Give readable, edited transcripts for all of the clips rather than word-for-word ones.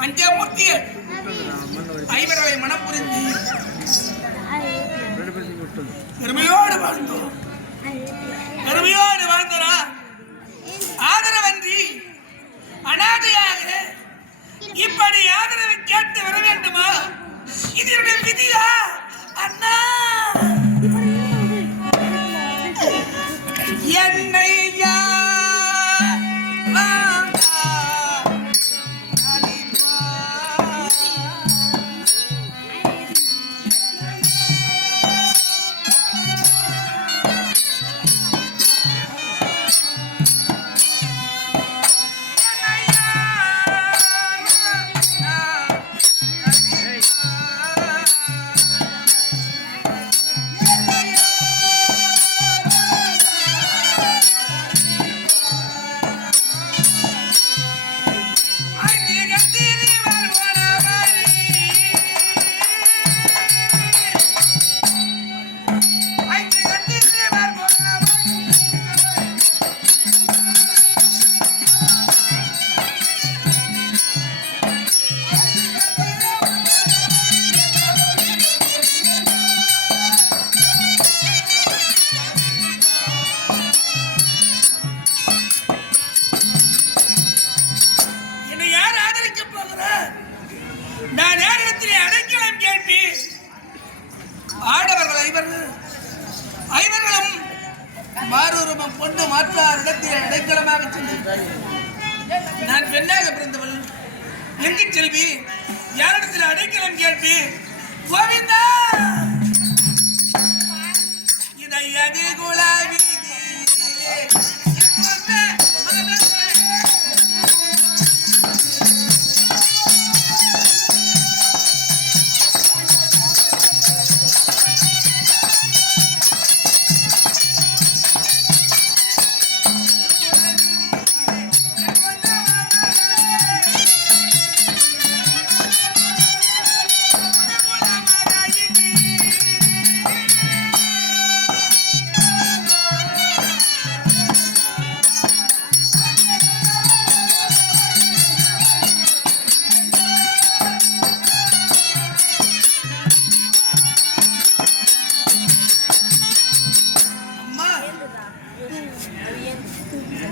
பஞ்சமூர்த்திகள் ஐவர்களை மனம் புரிந்து பெருமையோடு வாழ்ந்தோம். பெருமையோடு வாழ்ந்தோரா ஆதரவன்றி அனாதையாக இப்படி ஆதரவை கேட்டு வர வேண்டுமா? இது என்னுடைய விதியா அண்ணா? என்னை நான் நேரத்திலே அடைக்கலம் கேட்டு ஆடவர்கள் ஐவர்களும் மாறுரூபம் கொண்டு மாற்றார் இடத்திலே அடைக்கலமாக சென்றார்கள். நான் பெண்ணாக பிறந்தவள் எங்கு செல்வி யாரிடத்தில் அடைக்கலம் கேட்டு கோவிந்தா இதை அது குலாவி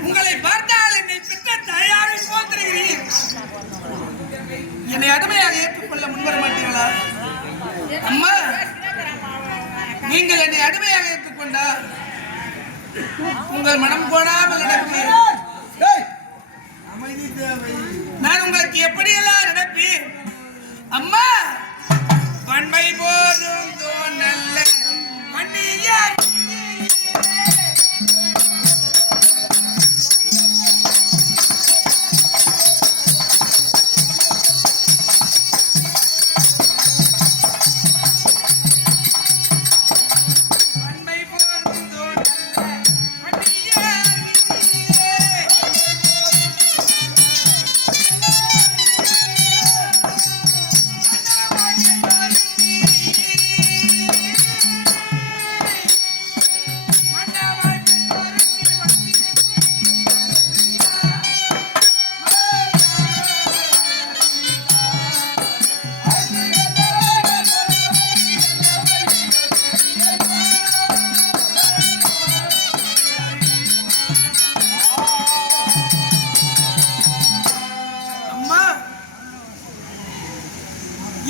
உங்களை பார்த்தால் என்னை பெற்ற தயாரை போல் தெரிகிறீர். என்னை அடிமையாக ஏற்றுக்கொள்ள முன்வர மாட்டீங்களா? அம்மா, நீங்கள் என்னை அடிமையாக ஏற்றுக்கொண்டால் உங்கள் மனம் போடாமல் நடப்பேன். நான் உங்களுக்கு எப்படியெல்லாம் நடப்பேன்? அம்மா, பண்பை போதும் நல்ல மண்ணியார்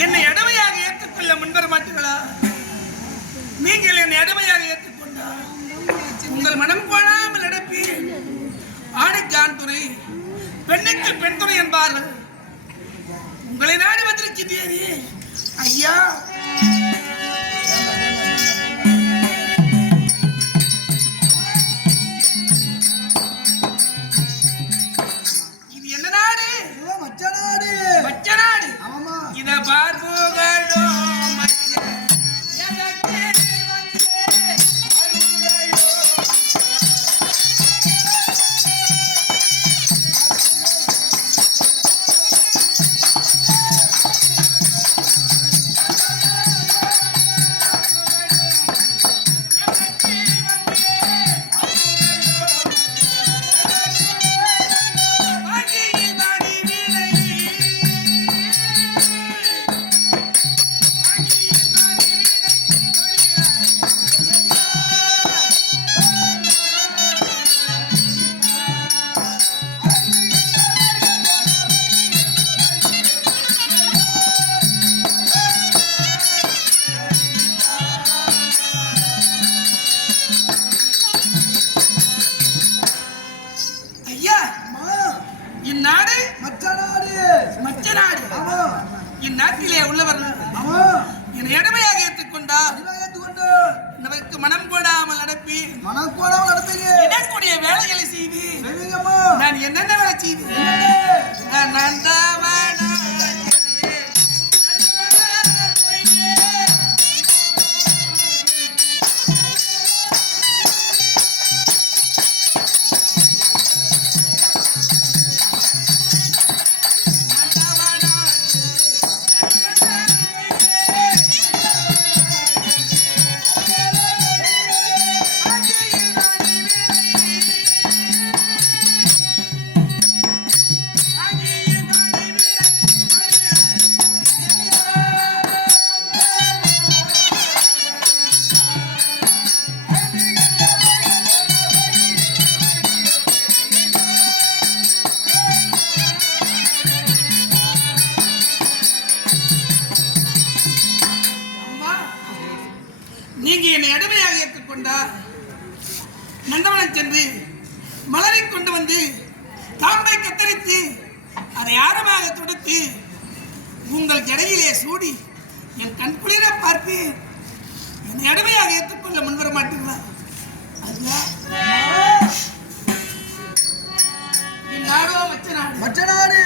என்னை அடிமையாக ஏற்றுக்கொள்ள முன்வர மாட்டீங்களா? நீங்கள் என்னை அடிமையாக ஏற்றுக்கொண்டால் உங்கள் மனம் போடாமல் நடப்பேன். ஆணுக்கான் துறை, பெண்ணுக்கு பெண் துறை என்பார்கள். உங்களை நாடு வந்திருக்கிறீரே ஐயா. இது என்ன நாடு? மச்ச நாடு. இத பார்வோகளோ ஐயா இந்நாடு மச்ச நாடு. இந்நாட்டிலே உள்ளவர்கள் என்னை அடிமையாக ஏற்றுக்கொண்டார். நமக்கு மனம் போடாமல் நடப்பி எனக்குடைய வேலைகளை செய்வேன். நான் என்னென்ன வேலை செய்வேன்? நான் நீங்க என்னை அடிமையாக ஏற்றுக்கொண்டார். நந்தவனம் சென்று மலரை கொண்டு வந்து தாம்பை கத்தரித்து அதை ஆரமாக தொடுத்து உங்கள் ஜடையிலே சூடி என் கண் குளிர பார்த்து என்னை அடிமையாக ஏற்றுக்கொள்ள முன்வர மாட்டீங்களா? நாடோ மச்ச நாடு.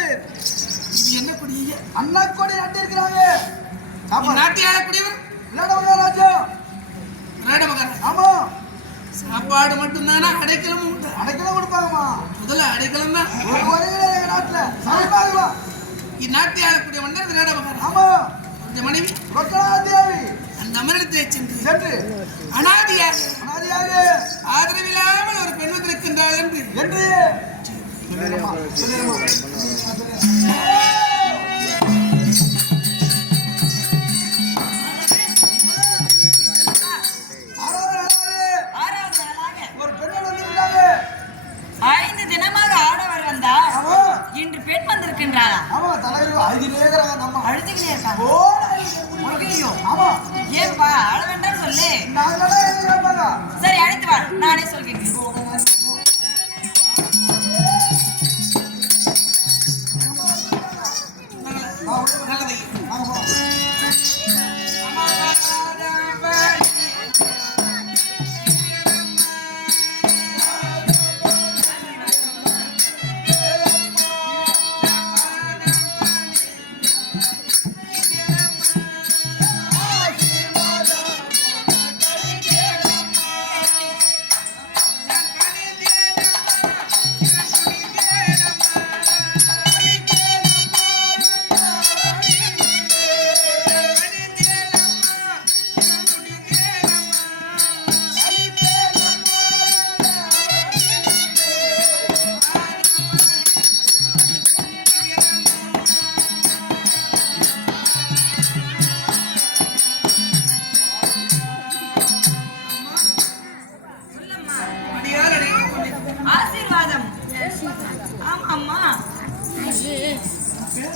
இது என்ன கொடி? அண்ணா கொடி நாட்டு இருக்கிறாங்க. நாட்டை ஆளக்கூடியவர் ஆமா. சாப்பாடு மட்டும்தானா? அடைக்கலம் உண்டு. அடைக்கலம் கொடுப்பாங்கம்மா. முதல்ல அடைக்கலம் தான் நாட்டுல. இந்நாட்டை ஆளக்கூடிய மன்னர் விராடமகன். ஆமா. இந்த மனைவி தேவி அந்த அமரிடத்தை சென்று அனாதியாக ஆதரவில்லாமல் ஒரு பெண் வந்திருக்கின்றாள் என்று சரி அழைத்து வா, நானே சொல்கிறேன்.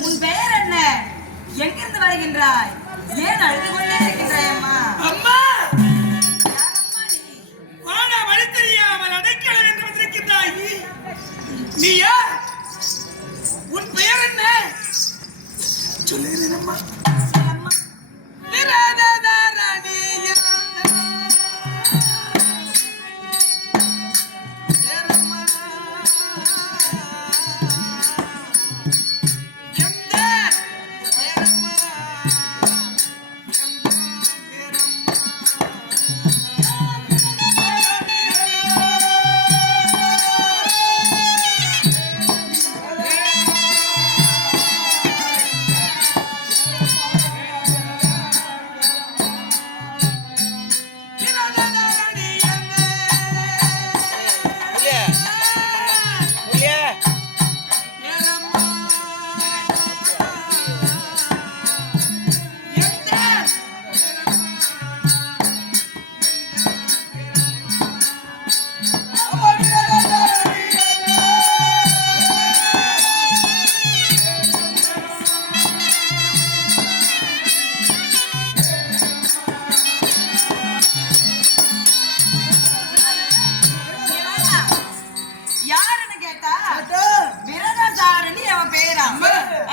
உன் பெயர் என்ன? எங்கிருந்து வருகின்றாய்? ஏன் அழுது கொண்டே இருக்கின்றாய்? அம்மா அம்மா வாழ வழி தெரியாமல் அடைக்கலம் என்று வந்திருக்கின்றாய். நீ யார்? உன் பெயர் என்ன? சொல்லுகிறேன் அம்மா.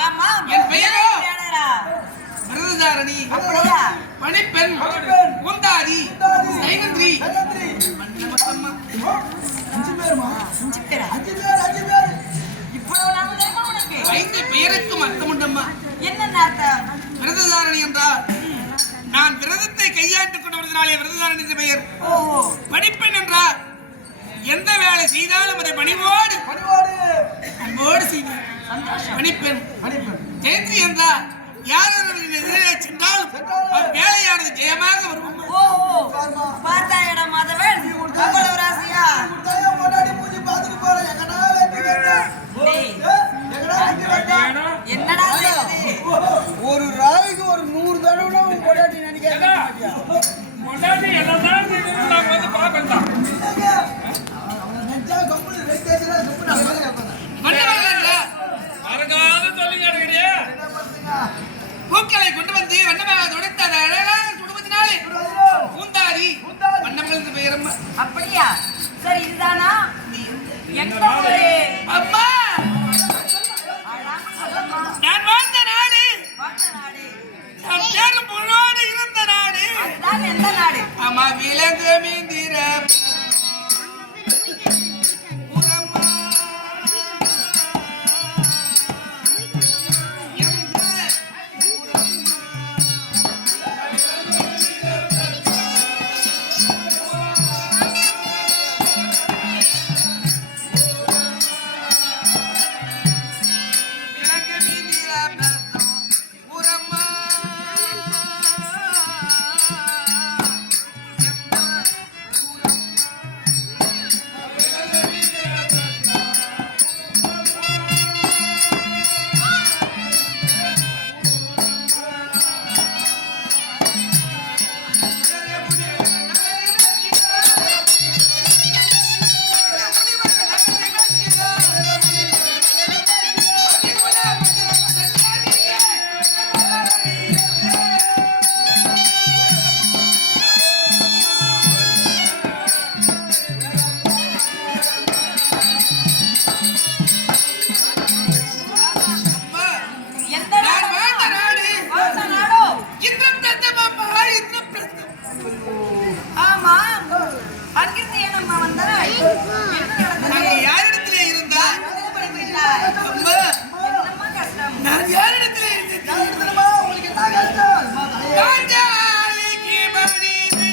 ஆமா என் பெயரோ தேடரா விரததாரணி அப்படியா பணிப்பெண் பூந்தாரி சைனந்திரி மன்னமத்தம்மா 5 பேருமா? 5 பேரா 5 பேர். இவ்வளவு நாம தெரியுமா உனக்கு 5 பெயருக்கும் அர்த்தம் உண்டம்மா. என்ன அர்த்தம் விரததாரணி என்றால் நான் விரதத்தை கையாண்டுக் கொண்டு வருவதனாலே விரததாரணி என்ற பெயர். ஓஹோ பணிப்பெண் என்றால் எந்த வேலை செய்தாலும் அதை பணிவோடு அன்போடு செய்வேன். சந்தோஷம் பணிப்பெண் ஜெயந்தி என்றால் யார் எதிரே சென்றாலும் வேலையானது ஜெயமாக வரும். ஓஹோ பார்த்தா இடம் மாதவன் அவ்வளவு ராசியா குட்டாயா முன்னாடி மூஞ்சி பாத்துட்டு போறேன். எங்கடா வெட்டி வெட்ட? டேய் எங்கடா வெட்டி வெட்ட? என்னடா செய்யுது ஒரு ராய்க்கு ஒரு 100 தடவை உன் பொண்டாட்டி நினைக்கிறேன். பொண்டாட்டி என்னதான் செய்யணும் நாங்க வந்து பார்க்கணும். நெஞ்சா கம்பெனி ரெஜிஸ்ட்ரேஷன்ல சும்மா வேலைய பண்ண. மன்னமகள் என்றால் மறக்காத சொல்லி கேட்டுக்கிட்டே என்ன பண்ணுங்க? பூக்களை கொண்டு வந்து வண்ணமாக உடைத்த அந்த அழகான குடும்பத்தினாலே பூந்தாரி வண்ணமகள் என்ற பெயர் அம்மா. அப்படியா சரி இதுதானா எங்க ஊரு அம்மா அழாம சொல்லம்மா நான் வாழ்ந்த நாடு வாழ்ந்த நாடு நான் தேடும் பொருளோடு இருந்த நாடு. அதுதான் எந்த நாடு ஆமா விலங்கு மீந்திர புறமா விலங்கு மீந்திர புறமா எந்த நான் வாழ்ந்த நாடு வாழ்ந்த நாடோ இந்திரபிரஸ்தம் அம்மா, இந்திரபிரஸ்தம். ஆமா அங்கிருந்து ஏனம்மா வந்தாய் என்ன நடந்தது நாங்கள் யாரிடத்திலே இருந்தால் எதுக்கு படிக்கிறாய் அம்மா என்னம்மா கஷ்டம் நான் யாரிடத்திலே இருந்தேன் தெரியுமா உங்களுக்கு என்ன கஷ்டம்? அம்மா தாயே. ராஜாளிக்கு மடிமை.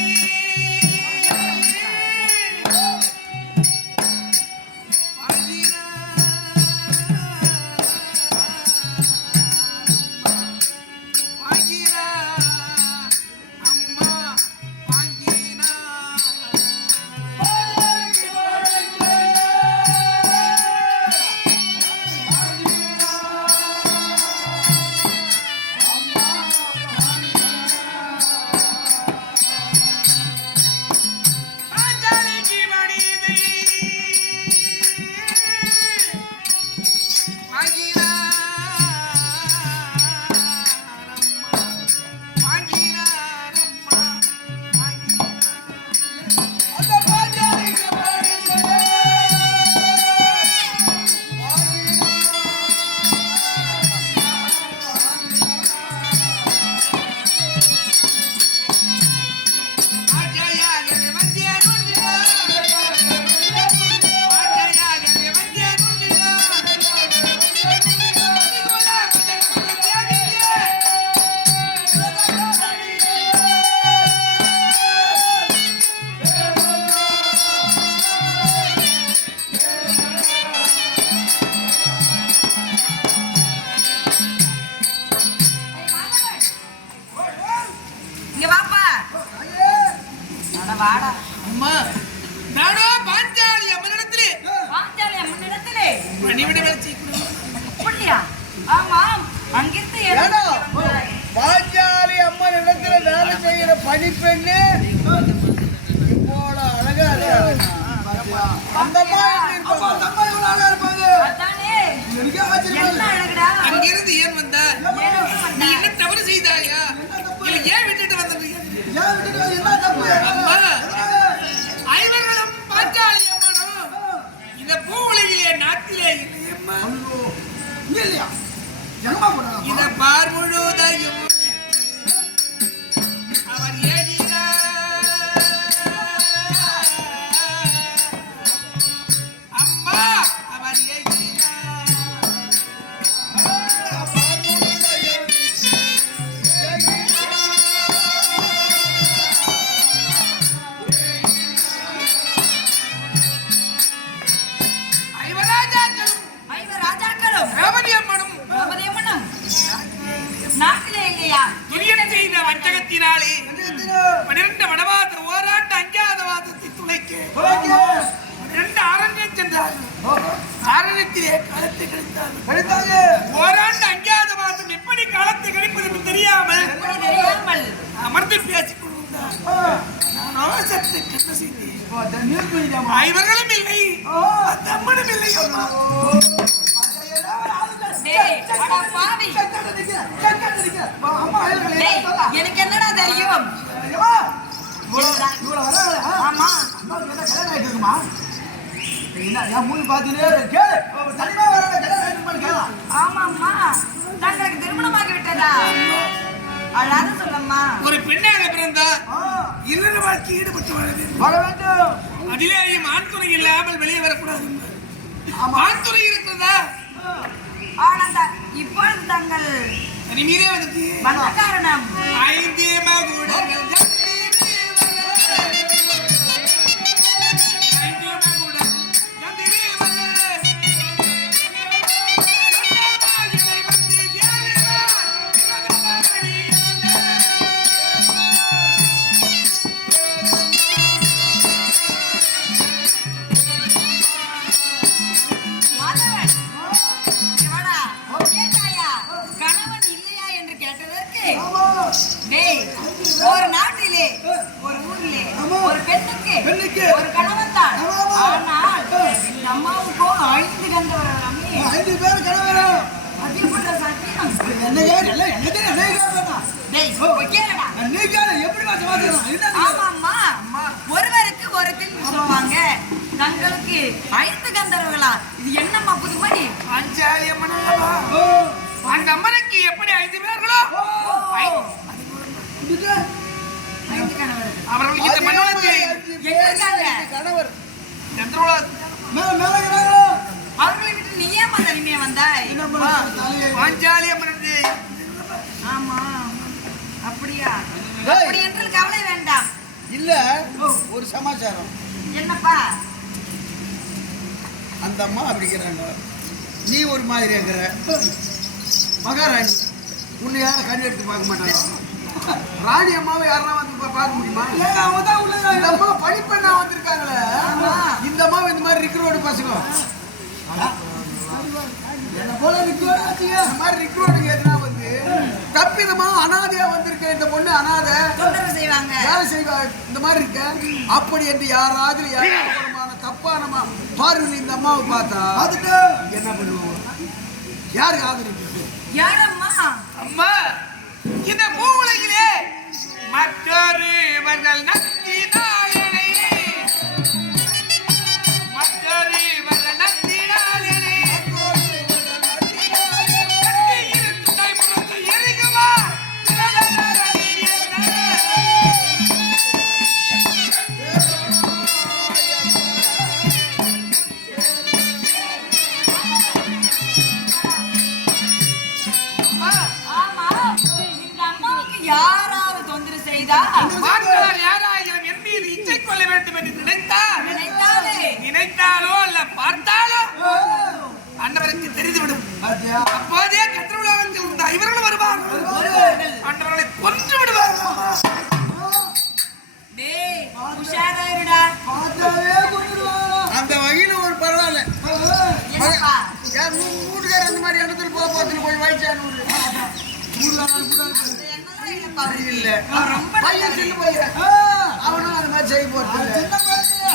வாங்கினா அம்மா வாங்கினா ராஜாளிக்கு மடிமை. வாங்கினா வாங்கினா அம்மா வாங்கினா அந்த பாஞ்சாலிக்கு மடிமை. ஆஜையாக வந்தே நுண்ணிலா ஆஜையாக வந்தே நுண்ணிலா அதிகுலா தேடியே இங்க வாப்பா அட வாடா அம்மா நானோ பாஞ்சாலி அம்மனிடத்திலே பாஞ்சாலி அம்மனிடத்திலே பணிவிட வச்சு அப்படியா ஆமாம் அங்கிருந்து ஏடா, வந்தாய். பாஞ்சாலி அம்மன் இடத்துல வேலை செய்யற பணிப்பெண்ணு இவ்வளவு அழகா இருக்காங்க. அந்த அம்மா எப்படி இருப்பாங்க? அம்மா இவ்வளவு அழகா இருப்பாங்க. அதானே எனக்கே ஆச்சரியமா என்ன இருக்கு. அழகுடா அங்கிருந்து ஏன் வந்த ஏனம்மா நீ வந்தாய்? என்ன தவறு செய்தாயா இல்ல ஏன் விட்டுட்டு வந்தீங்க ஏன் விட்டுட்டு வந்து என்ன தப்பு? அம்மா ஐவர்களும் பாஞ்சாலி அம்மனும் இந்த பூ உலகிலே நாட்டிலே இல்லையம்மா ஐயோ, இங்க இல்லையா? எங்கம்மா போனாங்க இத பார் முழுதையும் அவர் ஏகினார். அம்மா அவர் ஏகினார். ஐவராஜாக்களும் ரமணியம்மனும் திரௌபதியம்மனும் நாட்டிலே இல்லையா? துரியன் செய்த வஞ்சகத்தினாலே 12 வனவாசர் ஓராண்டு அஞ்ஞாத வாதத்தை துளைக்க 2 அரண்யம் சென்றார்கள். அரண்யத்திலே காலத்தை கழித்தார்கள். ஓராண்டு அஞ்ஞாத வாதம் எப்படி காலத்தை கழிப்பது என்று தெரியாமல் எப்படி தெரியாமல் அமர்ந்து பேசிக் கொண்டிருந்தார். நானோ சற்று கண்ண செய்தேன். இவர்களும் இல்லை, அந்த அம்மனும் இல்லை. அம்மா டேய், அட பாவி. டேய், எனக்கு என்னடா தெரியும்? ஆமா, ஆமாம்மா, தங்களுக்கு திருமணமாகி விட்டதா? அழாத சொல்லம்மா. ஒரு பெண்ணாக பிறந்தார், இல்லற வாழ்க்கை ஈடுபட்டு வர வேண்டும். அதிலேயும் ஆண் துணை இல்லாமல் வெளியே வரக்கூடாது. ஆண் துணை இருக்கிறதா? ஆனால் இப்பொழுது தங்கள் மீதே வந்து வந்த காரணம் 5 மகுடங்கள் மாதவன், இவடா, கேட்டாயா? கணவன் இல்லையா என்று கேட்டதற்கு, டேய், ஒரு நாட்டிலே ஒரு ஊரிலே ஒரு பெண்ணுக்கு ஒரு கணவன் தான். ஆனால் இந்த அம்மாவுக்கோ 5 கந்தவரமே. 5 பேர் கணவரா அதிகப்பட்ட சத்தியம். டேய், கேளுடா. ஆமாம்மா, ஒருவருக்கு ஒருத்தர் சொல்லுவாங்க. தங்களுக்கு 5 கந்தவர்களா? இது என்னம்மா புதுமணி? அஞ்சாலி அம்மன் அல்லவா? அந்த அம்மனுக்கு எப்படி 5 பேர்களோ 5 கணவர். அவர்களுக்கு இந்த மண்டலத்தை எங்க இருக்காங்க? அவர்களை விட்டு நீ ஏமா தனிமையா வந்தாய்? பாஞ்சாலி அம்மன் ஆமா, அப்படியா? அப்படி என்று கவலை வேண்டாம். இல்ல ஒரு சமாச்சாரம். என்னப்பா? அந்த அம்மா அப்படிங்கிறாங்க, நீ ஒரு மாதிரி இருக்கிற மகாராணி. உன்னை யாரும் கண்ணு எடுத்து பார்க்க மாட்டாங்க. ராணி அம்மாவை யாரெல்லாம் வந்து பார்க்க முடியுமா? அவங்க தான் உள்ள. இந்த அம்மா படிப்பெண்ணா வந்திருக்காங்களே, இந்த அம்மா இந்த மாதிரி ரிக்ரோடு பசங்க என்ன போல ரிக்ரோடு இந்த மாதிரி ரிக்ரோடு எதுனா வந்து தப்பிதமா அனாதையா வந்திருக்க இந்த பொண்ணு அனாதை தொந்தரவு செய்வாங்க. யாரு செய்வாங்க இந்த மாதிரி இருக்க? அப்படி என்று யாராவது தப்பான பார்வையில் இந்த அம்மாவை பார்த்தா அதுக்கு என்ன பண்ணுவோம்? யாருக்கு ஆதரவு? யாரம்மா? அம்மா, இந்த பூவுலகிலே மற்றொருவர்கள் நத்தினாயனை, மற்றொருவர்கள் நத்தினாயனை இருந்த முகத்தில் எரிகுமா ஆமா, இந்த அம்மாவுக்கு யாராவது தொந்தரவு செய்தா? பார்த்தால் யாராயிரம் என் மீது இச்சை கொள்ள வேண்டும் என்று நினைத்தாலோ அல்ல பார்த்தாலோ அன்னவருக்கு தெரிந்துவிடும். அப்போதே கத்திரவுலகத்தில் இருந்த இவர்களும் வருவார்கள். அன்னவர்களை கொன்று விடுவார்கள். டேய், உஷாரா இருடா. அந்த வகையில ஒரு பரவாயில்ல. என்னப்பா? யார் வீட்டுக்கார அந்த மாதிரி இடத்துல போறதுல போய் வயசானு என்னதான் இல்லப்பா அவருக்கு? இல்ல அவர் ரொம்ப பையன் சின்ன பையன், அவனும் அந்த மாதிரி செய்ய போறது.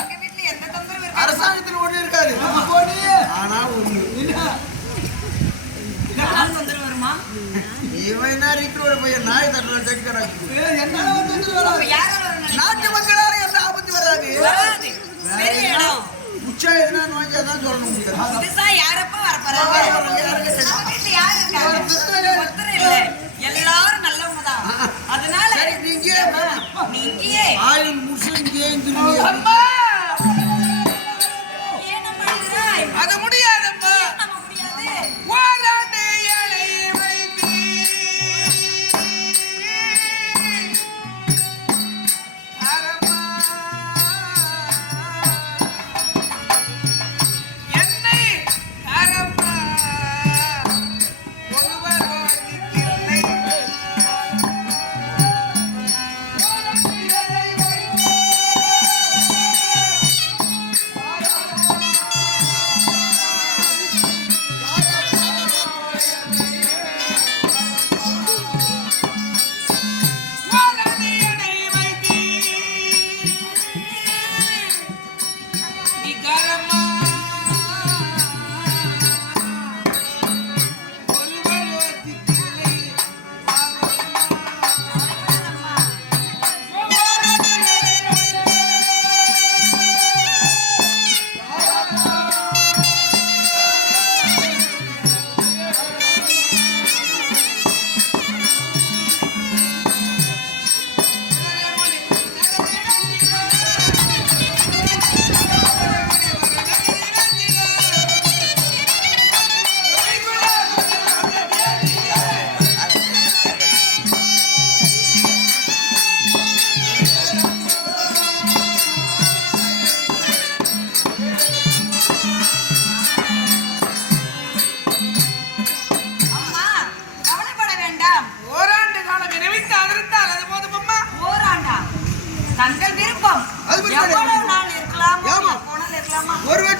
எங்க வீட்டுல எந்த தொந்தரவு இருக்காது. அரசாங்கத்துல ஒண்ணு இருக்காது, ஆனா ஒண்ணு யார் தொந்தரவு வருமா? இவன் என்ன ரிக்ரோட பையன் நாய் தட்டுல தைக்கிறாங்க. அப்ப யாரால வரும்? நாட்டு மக்களால எந்த ஆபத்து வராது. வராது. பெரிய இடம். உச்சா எதுனா நோய்க்காதான் சொல்லணும். புதுசா யாரப்பா வரப்போறாங்க? நம்ம வீட்டுல யாரு இருக்காங்க?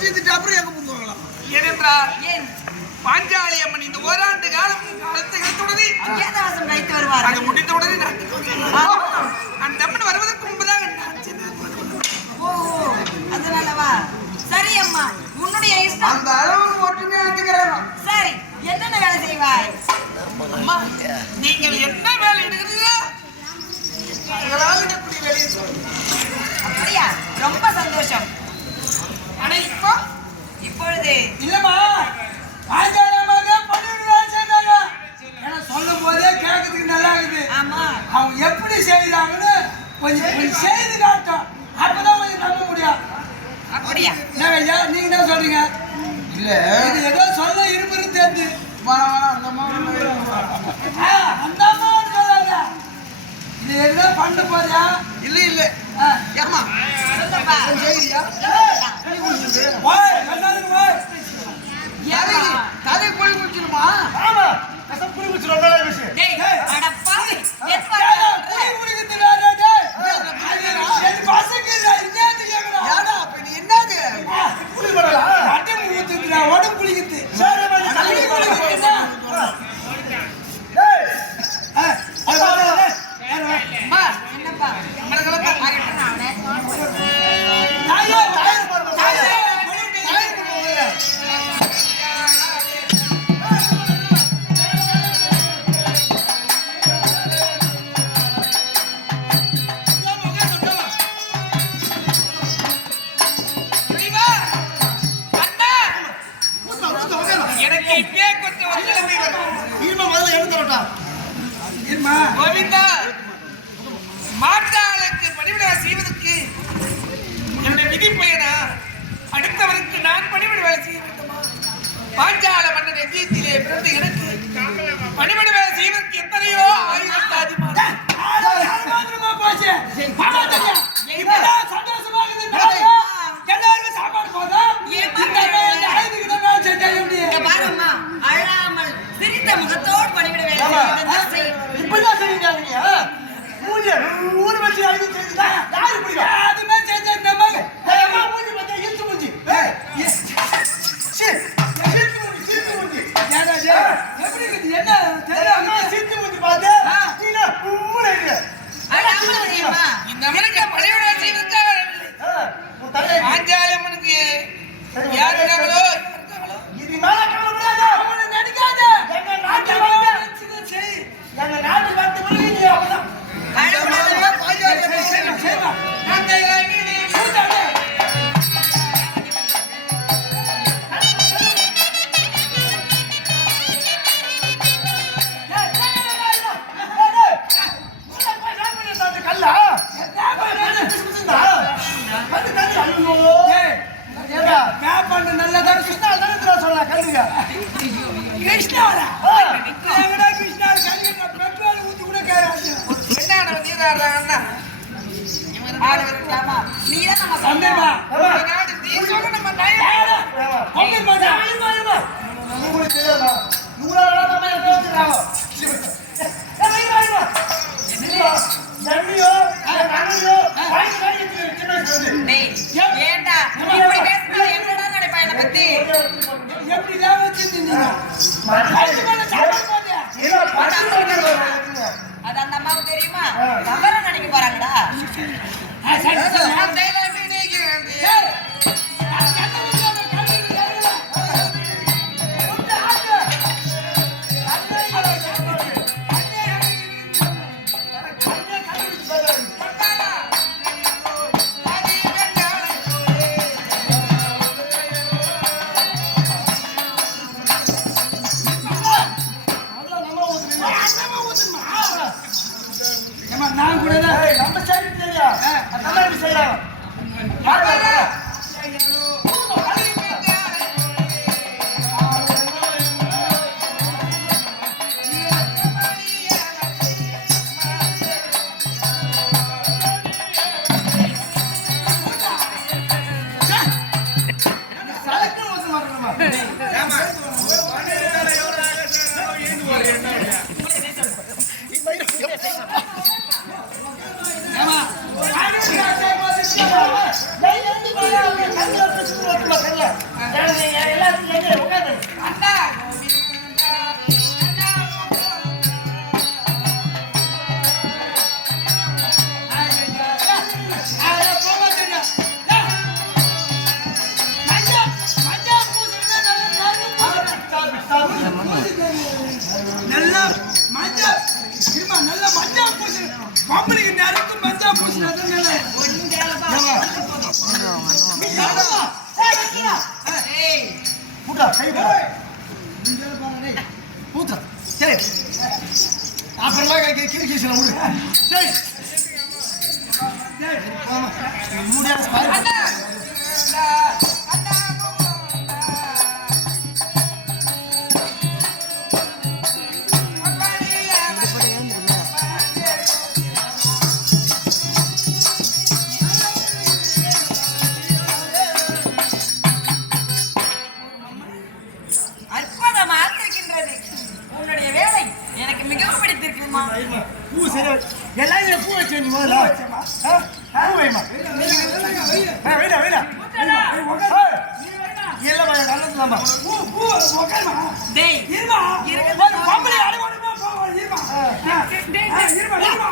வச்சுட்டு அப்புறம் எங்க புரிஞ்சுக்கலாம் ஏனென்றால் ஏன் பாஞ்சாலி அம்மன் இந்த ஓராண்டு காலம் காலத்தை கழித்தவுடனே அஞ்ஞாதவாசம் கழித்து வருவார். அது முடிந்தவுடனே அந்த அம்மன் வருவதற்கு முன்பதாக நான் சென்றேன். ஓ அதனாலவா? சரி அம்மா, உன்னுடைய இஷ்டம். அந்த அளவுக்கு ஒற்றுமையா எடுத்துக்கிறேன். சரி, என்னென்ன வேலை செய்வாய்? அம்மா, நீங்கள் என்ன வேலை எடுக்கிறீர்களோ அதனால் இடக்கூடிய வேலையை சொல்லுங்கள். அப்படியா? ரொம்ப சந்தோஷம். ஆனா இப்போ இப்பொழுது இல்லம்மா பாஞ்சாலமாக பண்ணிடுறாங்க சொன்னாங்க. ஏன்னா சொல்லும் போதே கேட்கறதுக்கு நல்லா இருக்குது. ஆமா, அவங்க எப்படி செய்யறாங்கன்னு கொஞ்சம் செய்து காட்டும். அப்பதான் கொஞ்சம் நம்ப முடியும். அப்படியா? என்ன ஐயா நீங்க என்ன சொல்றீங்க? இல்ல இது ஏதோ சொல்ல இருப்பது தெரிஞ்சு அந்த அம்மா சொல்லாத. இது என்ன பண்ண போறியா? இல்ல இல்ல ஏமா சொல்லப்பா. செய்யறியா? சொல்லலாம். ஓய் கண்ணாடி ஓய் ஏம்மா? தலை போய் குளிச்சிருமா? ஆமா கசம் புடி வச்சு ரொம்ப நாள் விஷயம் டேய், அட பாவி, என் ஏடா பக்கம் புடி குடிக்குது வேற டேய். என் பசங்க என்னது கேக்குறா? ஏடா அப்ப நீ என்னது? புடி வரல அட்டை ஊத்துதுடா உடம்பு குளிக்குது. சரி மாதிரி தலை குளிக்குதுடா. டேய் அம்மா, என்னப்பா? நம்மளுக்கெல்லாம் ஆகட்டும், நானே. தாயே இறைவா, அண்ணா, எனக்கு இப்பே கொஞ்சம் ஒரு நிலைமை வரும். இனிமே முதல்ல எழுந்து வரட்டா இருமா. கோவிந்தா, மாற்றாளுக்கு பணிவிடை செய்வதற்கு என்னுடைய விதி பயனா அடுத்தவருக்கு நான் பணிவிடை வேலை செய்ய வேண்டுமா? பாஞ்சால மன்னன் எத்தியத்திலே பிறந்த எனக்கு பணிவிடை வேலை செய்வதற்கு எத்தனையோ ஆயிரம் அதிகமாக மாத்திரமா போச்சு. மாமா தெரியா? இப்பதான் சந்தோஷமா இருக்குது. நாளைக்கு எல்லாருக்கும் சாப்பாடு போதா? ஏம்மா? இந்த ஐதுக்கு தான் நான் செஞ்சேன் எப்படி? இங்க பாரும்மா, அழாமல் சிரித்த முகத்தோடு பணிவிட வேலை செய்வதுதான் செய். இப்பதான் செய்யுங்க நீங்க மூஞ்சி ஊர் வச்சு அழுது செய்யுதா யாரு பிடிக்கும் அதுமே செஞ்சேன் இந்த மகன். அம்மா மூஞ்சி பார்த்தா இழுத்து மூஞ்சி சீத்து மூஞ்சி ஏடா டேய், எப்படி இருக்குது? என்ன அம்மா தெரியாம சீத்து மூஞ்சி பார்த்து நீங்க ஊரே அழாமல் செய்யுமா? இந்த அம்மனுக்கு பணிவிடை வேலை செய்வதற்காக உன் தலையை பாஞ்சால அம்மனுக்கு யார் இருக்காங்களோ இது மேல கவலைப்படாத அவனை நடிக்காத. எங்க நாட்டு வந்து நினைச்சதை செய். எங்க நாட்டு வந்து விழுகி நீ அப்பதான் அழக்கூடாது. பாஞ்சாலி செய்யணும், செய்யணும். கூட்டாளி. ஏய், ஏடா, கேப்பாண்டு நல்லதா கிருஷ்ணாடா எங்கடா கிருஷ்ணா கல்வி பெட்ரோல் ஊத்தி கூட கேடாது. பெண்ணான நீராடுறாங்கன்னா ஆமா, நீதான் நம்ம சந்தேகமா? நாடு தீர்வோட நம்ம நயம் கொண்டு போடா. டேய், ஏன்டா இப்படி பேசுனா என்னடா நினைப்பா என்னை பத்தி? எப்படி லாபம் வச்சிருந்தீங்க? கைது மேல சாப்பாடு போட்டியா? அது அந்த அம்மாவுக்கு தெரியுமா? தவறா நினைக்க போறாங்கடா. சரி, சரி. அந்த நீங்க ஏய், நான் கண்ணை ஊத்தாம கண்ணை ஊத்தாம. உண்டு ஆட்டு. கண்ணை சாப்பாடு. ஏம்மா, நான் கூட தான் நம்ம சைடு தெரியும் நல்லா செய்யலாம் ஏம்மா, ஆடு நல்லா மஞ்சள் இருமா, நல்லா மஞ்சள் பூசு. பொம்பளைக்கு நெருப்பு மஞ்சள் பூசினா தான் நல்லா ஒண்ணும் தேவைப்பா. நீ சாப்பிடுமா? ஏய், கூட்டா கை போடு. பூத்தா சரி, அப்புறமா கிரிக்கீசனை விடு. சரி முடியாது பாரு. அண்ணா. அற்புதமா இருக்கின்றது. உன்னுடைய வேலை எனக்கு மிகவும் பிடித்திருக்குமா? பூ சரி எல்லாரும் பூ வச்சு நீ முதல்ல பூ வைமா வைடா வைடா இல்லம்மா என் கண்ணத்துலாமா டேய், இருமா, இருக்குது. பொம்பளை அடிவாடுமா போவா, இருமா. இருமா, இருமா.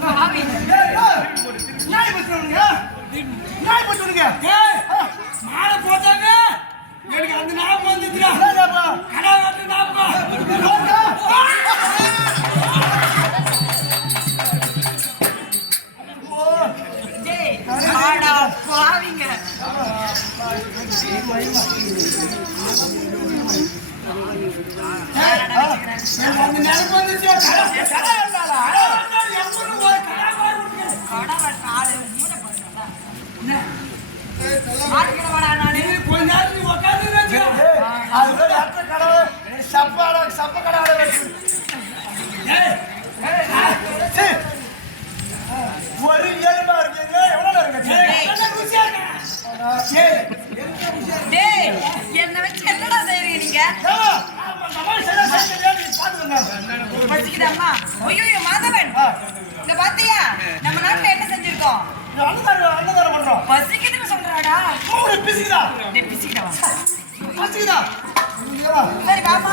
பாவி. நாய் பட்டுனுங்க நாய் பட்டுனுங்க மாலை போட்டாங்க எனக்கு அந்த ஞாபகம் வந்துச்சுடா. என்னப்பா கடை வெட்டு ஞாபகம். டேய், ஆடா பாவிங்க. எனக்கு அந்த நினைப்பு வந்துச்சு. கடை வெட்டாளா? கடை வெட்டாளா? எப்பவும் ஒரு கடை மாதிரி இருக்கு. கடவுள் ஆளு மூளை போடுறா. ஆட்களவாடா நானு. நீ கொஞ்ச நேரம் நீ உட்கார்ந்து வச்சுக்கோ. அது அத்த கடை சப்ப கடை ஏய், ஒரு எலும்பா இருக்கீங்க எவ்வளவு இருக்கு என்ன ருசியா இருக்கு? ஏய், டேய், என்னை வச்சு என்னடா செய்றீங்க நீங்க? பசிக்குதாம்மா? ஐயோ மாதவன், இங்க பாத்தியா நம்ம நாட்டுல என்ன செஞ்சிருக்கோம்? அன்னதானம் பண்றோம் பசிக்குதுன்னு சொல்றாடா. பிசிக்குதா டேய், பிசிக்குதா? பசிக்குதா சரி வாமா.